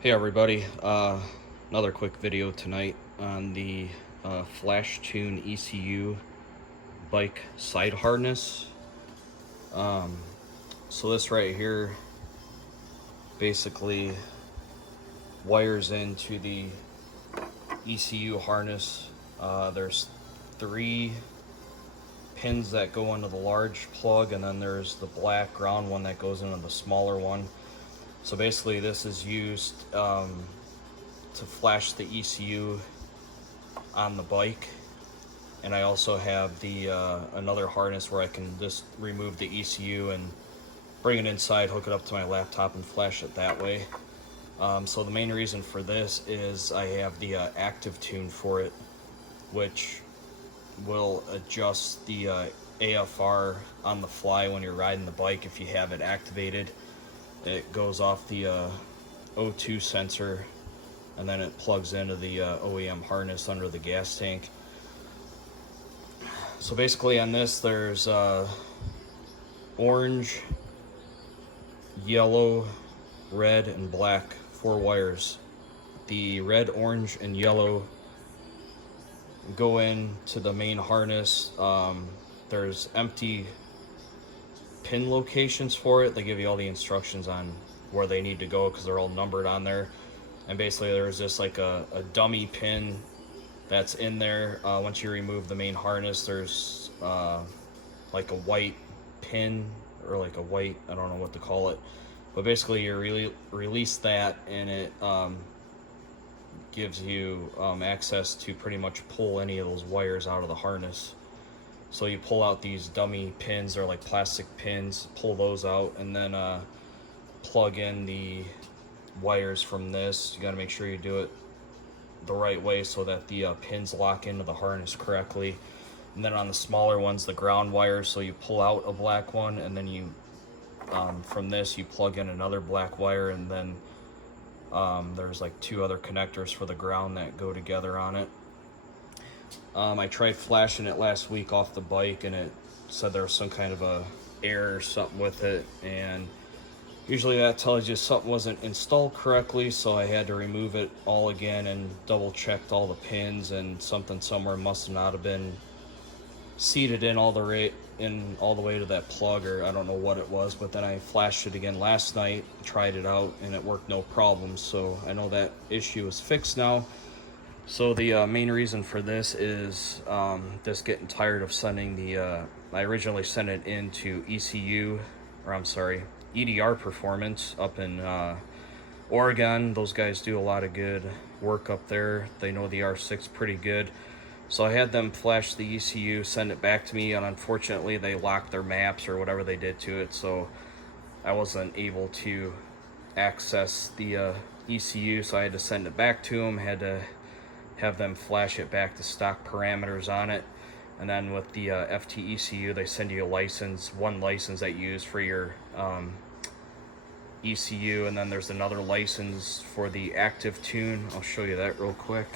Hey everybody, another quick video tonight on the Flash Tune ECU bike side harness. So this right here basically wires into the ECU harness. There's 3 pins that go into the large plug, and then there's the black ground one that goes into the smaller one. So basically this is used to flash the ECU on the bike, and I also have the another harness where I can just remove the ECU and bring it inside, hook it up to my laptop, and flash it that way. So the main reason for this is I have the active tune for it, which will adjust the AFR on the fly when you're riding the bike. If you have it activated, it goes off the O2 sensor, and then it plugs into the OEM harness under the gas tank. So basically on this there's orange, yellow, red, and black 4 wires. The red, orange, and yellow go into the main harness. There's empty pin locations for it. They give you all the instructions on where they need to go because they're all numbered on there. And basically there's just like a dummy pin that's in there. Once you remove the main harness, there's like a white pin, or like a white, I don't know what to call it, but basically you release that, and it gives you access to pretty much pull any of those wires out of the harness. So you pull out these dummy pins, or like plastic pins, pull those out, and then plug in the wires from this. You got to make sure you do it the right way so that the pins lock into the harness correctly. And then on the smaller ones, the ground wires, so you pull out a black one, and then you from this you plug in another black wire, and then there's like 2 other connectors for the ground that go together on it. I tried flashing it last week off the bike, and it said there was some kind of a error or something with it, and usually that tells you something wasn't installed correctly, so I had to remove it all again and double checked all the pins, and something somewhere must not have been seated in all the way to that plug, or I don't know what it was. But then I flashed it again last night, tried it out, and it worked no problem. So I know that issue is fixed now. So the main reason for this is just getting tired of sending the I originally sent it into ECU, or I'm sorry, EDR Performance up in Oregon. Those guys do a lot of good work up there. They know the R6 pretty good. So I had them flash the ECU, send it back to me, and unfortunately they locked their maps or whatever they did to it, so I wasn't able to access the ECU, so I had to send it back to them, had to have them flash it back to stock parameters on it. And then with the FTECU, they send you a license, one license that you use for your ECU, and then there's another license for the active tune. I'll show you that real quick.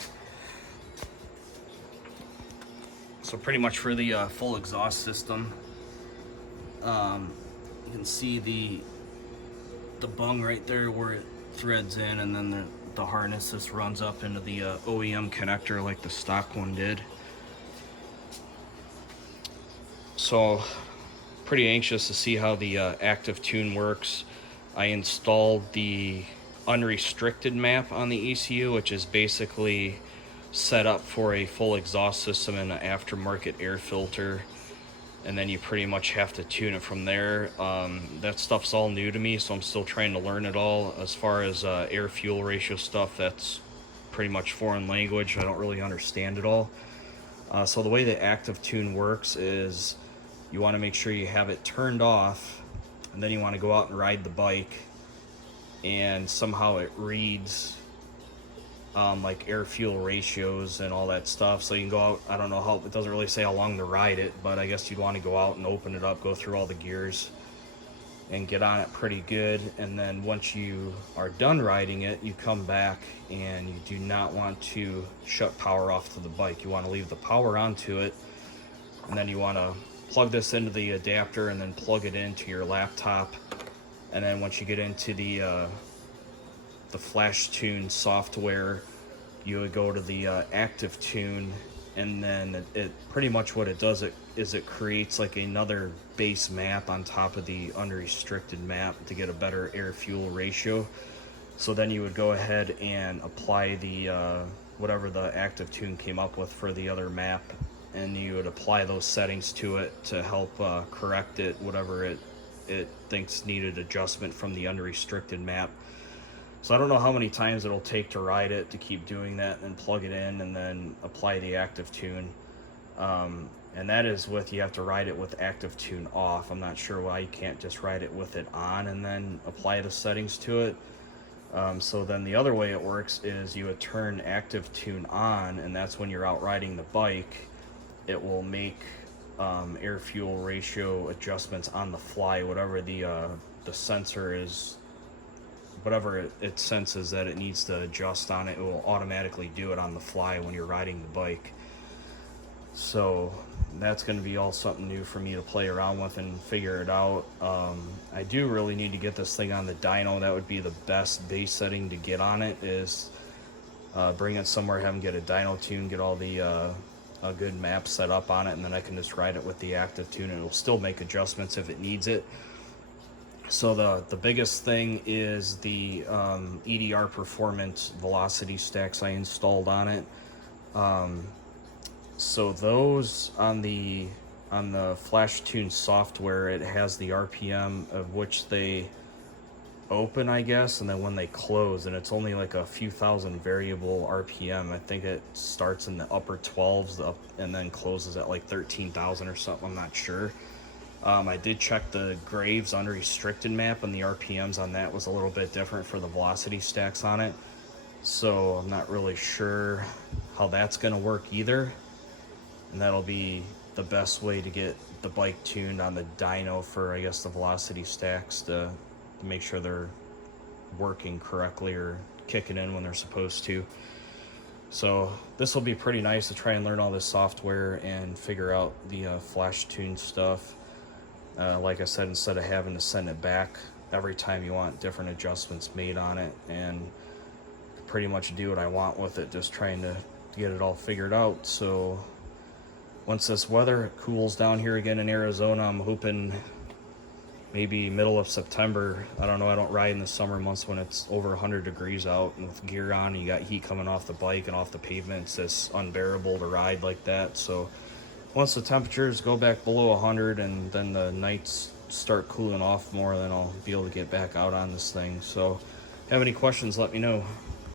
So pretty much for the full exhaust system, you can see the bung right there where it threads in, and then the harness just runs up into the OEM connector like the stock one did. So pretty anxious to see how the active tune works. I installed the unrestricted map on the ECU, which is basically set up for a full exhaust system and an aftermarket air filter, and then you pretty much have to tune it from there. That stuff's all new to me, so I'm still trying to learn it all. As far as air fuel ratio stuff, that's pretty much foreign language. I don't really understand it all. So the way the active tune works is you want to make sure you have it turned off, and then you want to go out and ride the bike, and somehow it reads like air fuel ratios and all that stuff. So you can go out, I don't know how, it doesn't really say how long to ride it, but I guess you'd want to go out and open it up, go through all the gears, and get on it pretty good. And then once you are done riding it, you come back, and you do not want to shut power off to the bike. You want to leave the power onto it, and then you want to plug this into the adapter and then plug it into your laptop. And then once you get into the the Flash Tune software, you would go to the Active Tune, and then it pretty much what it does is it creates like another base map on top of the unrestricted map to get a better air fuel ratio. So then you would go ahead and apply the whatever the Active Tune came up with for the other map, and you would apply those settings to it to help correct it, whatever it thinks needed adjustment from the unrestricted map. So I don't know how many times it'll take to ride it to keep doing that, and plug it in and then apply the Active Tune. And that is with, you have to ride it with Active Tune off. I'm not sure why you can't just ride it with it on and then apply the settings to it. So then the other way it works is you would turn Active Tune on, and that's when you're out riding the bike. It will make air fuel ratio adjustments on the fly, whatever the sensor is, whatever it senses that it needs to adjust on it, it will automatically do it on the fly when you're riding the bike. So that's going to be all something new for me to play around with and figure it out. I do really need to get this thing on the dyno. That would be the best base setting to get on it, is bring it somewhere, have them get a dyno tune, get all the a good map set up on it, and then I can just ride it with the Active Tune, and it'll still make adjustments if it needs it. So the biggest thing is the EDR Performance velocity stacks I installed on it. So those on the Flash Tune software, it has the RPM of which they open, I guess, and then when they close, and it's only like a few thousand variable RPM. I think it starts in the upper 12s up and then closes at like 13,000 or something. I'm not sure. I did check the Graves unrestricted map, and the RPMs on that was a little bit different for the velocity stacks on it. So I'm not really sure how that's going to work either. And that'll be the best way to get the bike tuned on the dyno for, I guess, the velocity stacks to make sure they're working correctly or kicking in when they're supposed to. So this will be pretty nice to try and learn all this software and figure out the Flash Tune stuff. Like I said, instead of having to send it back every time you want different adjustments made on it, and pretty much do what I want with it, just trying to get it all figured out. So once this weather cools down here again in Arizona, I'm hoping maybe middle of September. I don't know, I don't ride in the summer months when it's over 100 degrees out, and with gear on, you got heat coming off the bike and off the pavement. It's just unbearable to ride like that. So once the temperatures go back below 100 and then the nights start cooling off more, then I'll be able to get back out on this thing. So if you have any questions, let me know.